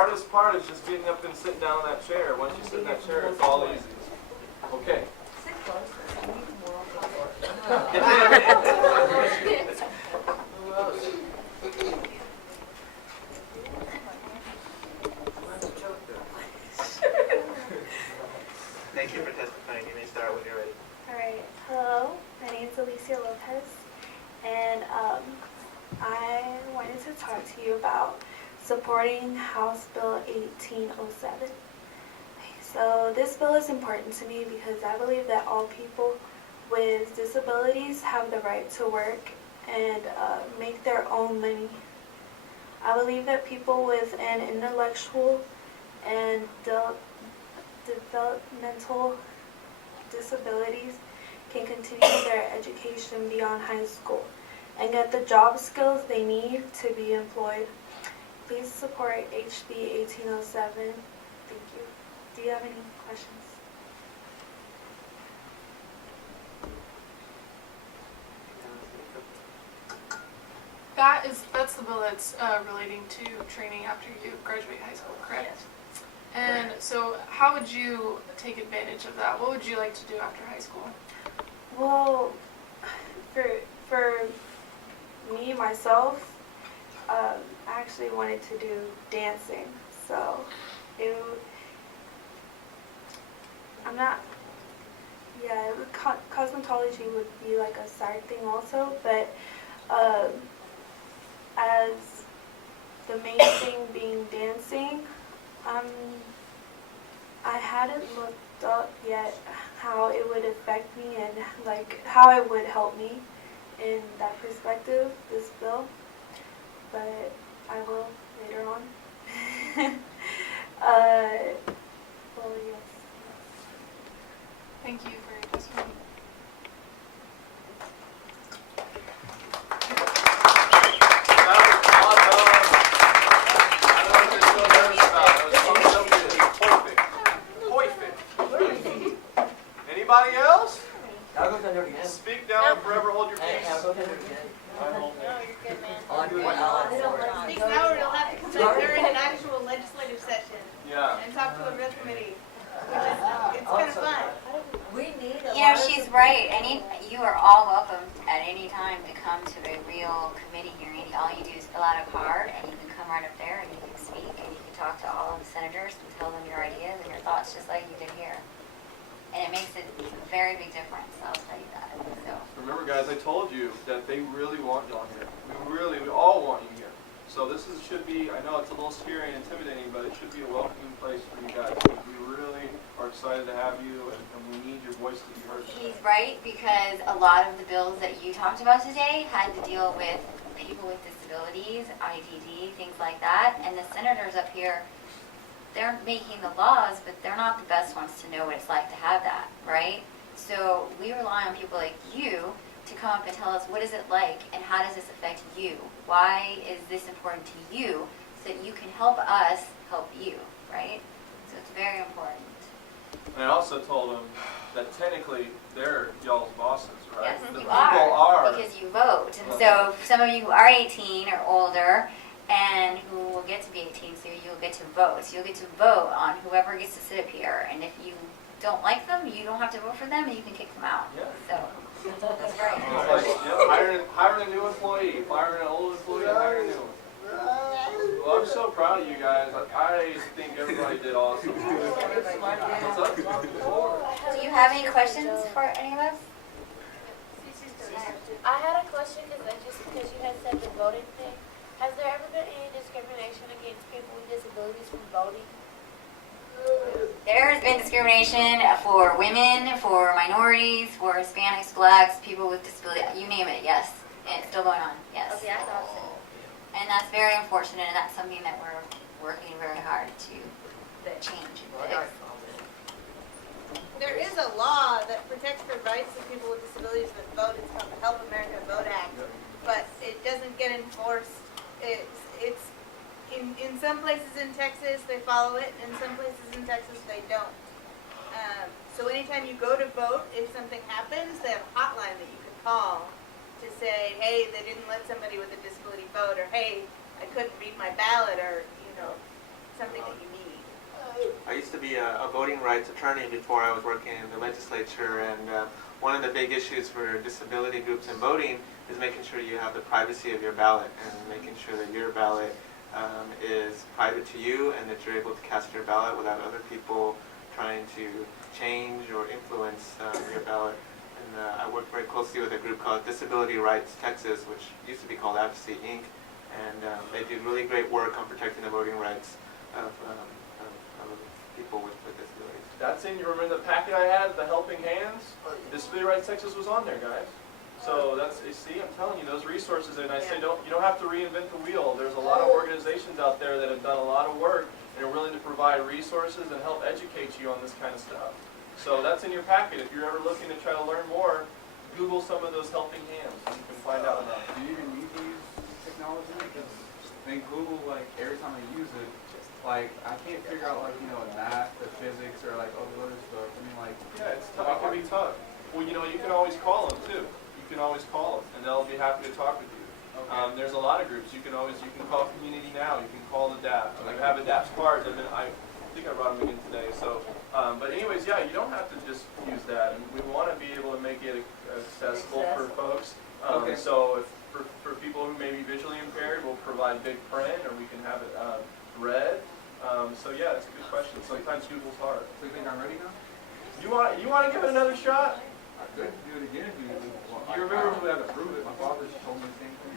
Hardest part is just getting up and sitting down in that chair. Once you sit in that chair, it's all easy. Okay. Thank you for testifying. You may start when you're ready. All right. Hello, my name is Alicia Lopez, and I wanted to talk to you about supporting House Bill 1807. So this bill is important to me because I believe that all people with disabilities have the right to work and make their own money. I believe that people with an intellectual and developmental disabilities can continue their education beyond high school and get the job skills they need to be employed. Please support HB 1807. Thank you. Do you have any questions? That's the bill that's relating to training after you graduate high school, correct? Yes. And so how would you take advantage of that? What would you like to do after high school? Well, for me, myself, I actually wanted to do dancing. So I'm not, yeah, cosmetology would be like a side thing also, but as the main thing being dancing, I hadn't looked up yet how it would affect me and like how it would help me in that perspective, this bill, but I will later on. Well, yes. Thank you for your testimony. Anybody else? I'll go tender again. Speak now and forever hold your Hey, peace. I'll go tender again. No, you're good, man. Speak Speak now or you'll have to come back during an actual legislative session Yeah. and talk to a real committee, which is, it's kind of fun. We need she's right. You are all welcome at any time to come to a real committee hearing. All you do is fill out a card and you can come right up there and you can speak and you can talk to all of the senators and tell them your ideas and your thoughts just like you did here. And it makes a very big difference, I'll tell you that. So Remember, guys, I told you that they really want y'all here. We all want you here. So this should be, I know it's a little scary and intimidating, but it should be a welcoming place for you guys. We really are excited to have you, and we need your voice to be heard. he's right, because a lot of the bills that you talked about today had to deal with people with disabilities, IDD, things like that. And the senators up here, they're making the laws, but they're not the best ones to know what it's like to have that, right? So we rely on people like you to come up and tell us what is it like and how does this affect you? Why is this important to you so that you can help us help you, right? So it's very important. And I also told them that technically they're y'all's bosses, right? Yes, The you people are, because you vote. And so some of you who are 18 or older and who will get to be 18, so you'll get to vote. So you'll get to vote on whoever gets to sit up here. And if you don't like them, you don't have to vote for them, and you can kick them out. Yeah. So that's right. It's like, yep, hiring a new employee, firing an old employee, hiring a new one. Well, I'm so proud of you guys. I think everybody did awesome. What's up? Do you have any questions for any of us? I had a question just because you had said the voting thing. Has there ever been any discrimination against people with disabilities from voting? There's been discrimination for women, for minorities, for Hispanics, blacks, people with disability, you name it, yes. And it's still going on, yes. Okay, I thought so. And that's very unfortunate, and that's something that we're working very hard to change. There is a law that protects the rights of people with disabilities that vote. It's called the Help America Vote Act, but it doesn't get enforced. It's in some places in Texas they follow it, in some places in Texas they don't. So anytime you go to vote, if something happens, they have a hotline that you can call to say, hey, they didn't let somebody with a disability vote, or hey, I couldn't read my ballot, or something I used to be a voting rights attorney before I was working in the legislature, and one of the big issues for disability groups in voting is making sure you have the privacy of your ballot and making sure that your ballot is private to you and that you're able to cast your ballot without other people trying to change or influence your ballot. And I work very closely with a group called Disability Rights Texas, which used to be called Advocacy Inc. And they do really great work on protecting the voting rights of people with disabilities. That's in your, remember the packet I had, the Helping Hands? Disability Rights Texas was on there, guys. So that's, you see, I'm telling you, those resources, and I say you don't have to reinvent the wheel. There's a lot of organizations out there that have done a lot of work and are willing to provide resources and help educate you on this kind of stuff. So that's in your packet. If you're ever looking to try to learn more, Google some of those Helping Hands and you can find out about it. Do you even need to use technology? Because in Google, like, every time I use it, like, I can't figure out, like, you know, math or physics or, like, all the other stuff. I mean, like... Yeah, it's tough. It can be tough. Well, you know, you can always call them, too. You can always call them, and they'll be happy to talk with you. Okay. There's a lot of groups. You can call Community Now. You can call the DAP. I have a DAP card. I think I brought them again today. So, but anyways, yeah, you don't have to just use that. And we want to be able to make it accessible for folks. Okay. So if for people who may be visually impaired, we'll provide big print, or we can have it read. So yeah, that's a good question. Sometimes Google's hard. So you think I'm ready now? You want to give it another shot? I could do it again if you want. You remember who had to prove it? My father told me the same thing.